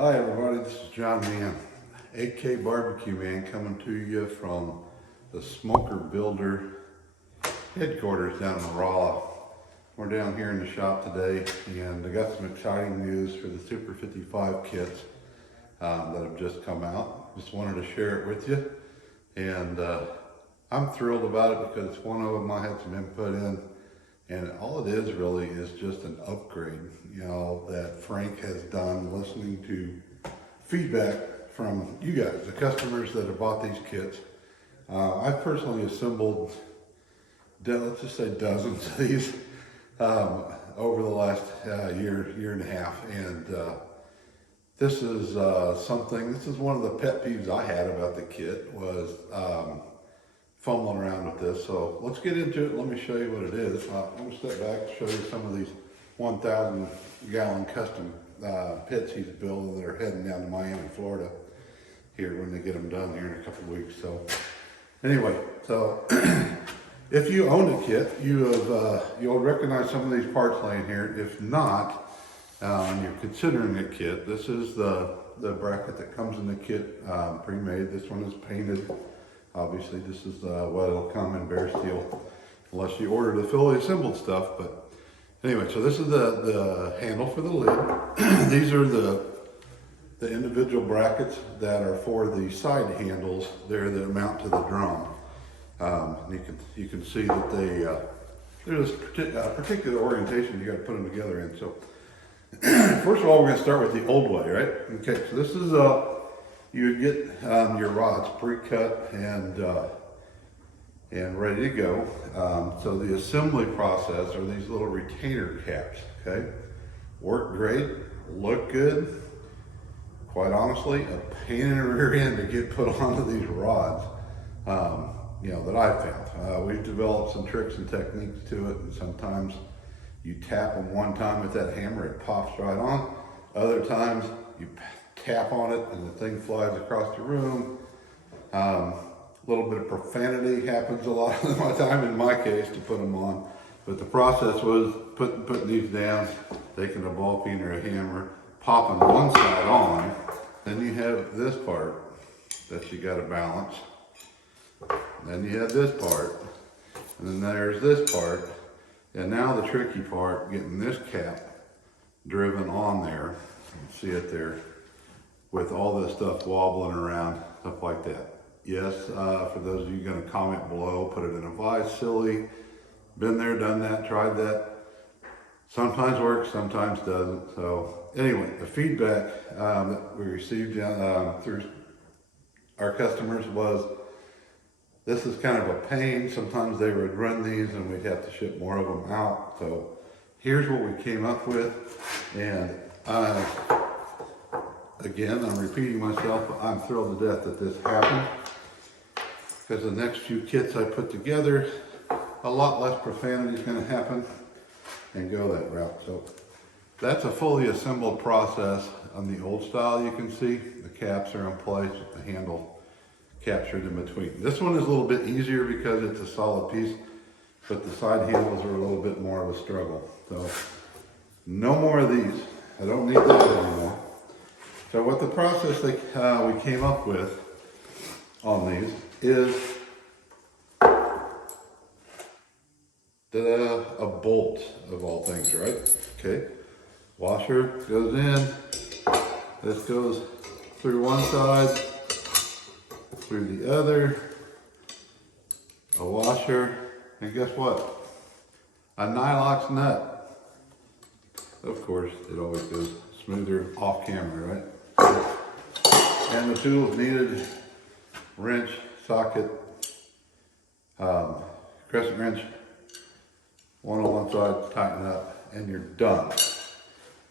Hi everybody, this is John Mann, AkBBQ Man, coming to you from the SmokerBuilder headquarters down in Rolla. We're down here in the shop today, and I got some exciting news for the Super55 kits that have just come out. Just wanted to share it with you, and I'm thrilled about it because it's one of them I had some input in. And all it is really is just an upgrade, that Frank has done listening to feedback from you guys, the customers that have bought these kits. I've personally assembled, let's just say dozens of these over the last year and a half. And this is this is one of the pet peeves I had about the kit was fumbling around with this. So let's get into it. Let me show you what it is. I'm going to step back and show you some of these 1,000 gallon custom pits he's building that are heading down to Miami, Florida here when they get them done here in a couple of weeks. So anyway, if you own a kit, you'll recognize some of these parts laying here. If not, and you're considering a kit, this is the bracket that comes in the kit pre-made. This one is painted. Obviously, this is what it'll come in bare steel, unless you order the fully assembled stuff. But anyway, so this is the handle for the lid. These are the individual brackets that are for the side handles there that mount to the drum. You can see that there's a particular orientation you got to put them together in. So first of all, we're going to start with the old way, right? Okay, so this is you would get your rods pre-cut and ready to go. So the assembly process are these little retainer caps, okay? Work great, look good. Quite honestly, a pain in the rear end to get put onto these rods, that I've found. We've developed some tricks and techniques to it, and sometimes you tap them one time with that hammer, it pops right on. Other times you tap on it and the thing flies across the room. A little bit of profanity happens a lot of my time in my case to put them on, but the process was putting these down, taking a ball peen or a hammer, popping one side on, then you have this part that you got to balance, then you have this part, and then there's this part, and now the tricky part, getting this cap driven on there. You see it there, with all this stuff wobbling around, stuff like that. Yes, for those of you going to comment below, put it in a vise, silly. Been there, done that, tried that. Sometimes works, sometimes doesn't. So anyway, the feedback that we received through our customers was, this is kind of a pain. Sometimes they would run these and we'd have to ship more of them out. So here's what we came up with. And again, I'm repeating myself, but I'm thrilled to death that this happened, because the next few kits I put together, a lot less profanity is going to happen and go that route. So that's a fully assembled process. On the old style, you can see the caps are in place with the handle captured in between. This one is a little bit easier because it's a solid piece, but the side handles are a little bit more of a struggle. So no more of these. I don't need that anymore. So what the process that we came up with on these is a bolt of all things, right? Okay, washer goes in, this goes through one side, through the other, a washer, and guess what? A Nylox nut. Of course, it always goes smoother off camera, right? And the tools needed: wrench, socket, crescent wrench, one on one side, tighten up, and you're done.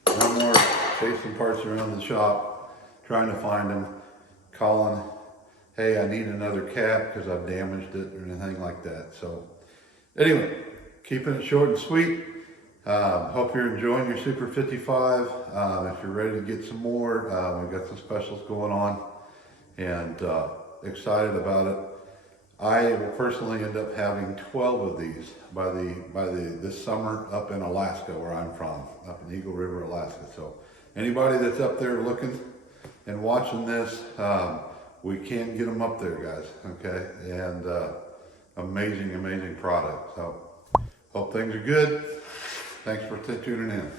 No more chasing parts around the shop, trying to find them, calling, hey, I need another cap because I've damaged it, or anything like that. So anyway, keeping it short and sweet. Hope you're enjoying your Super55. If you're ready to get some more, we've got some specials going on, and excited about it. I will personally end up having 12 of these by this summer up in Alaska, where I'm from, up in Eagle River, Alaska. So anybody that's up there looking, and watching this, we can get them up there, guys, okay? And amazing, amazing product. So hope things are good. Thanks for tuning in.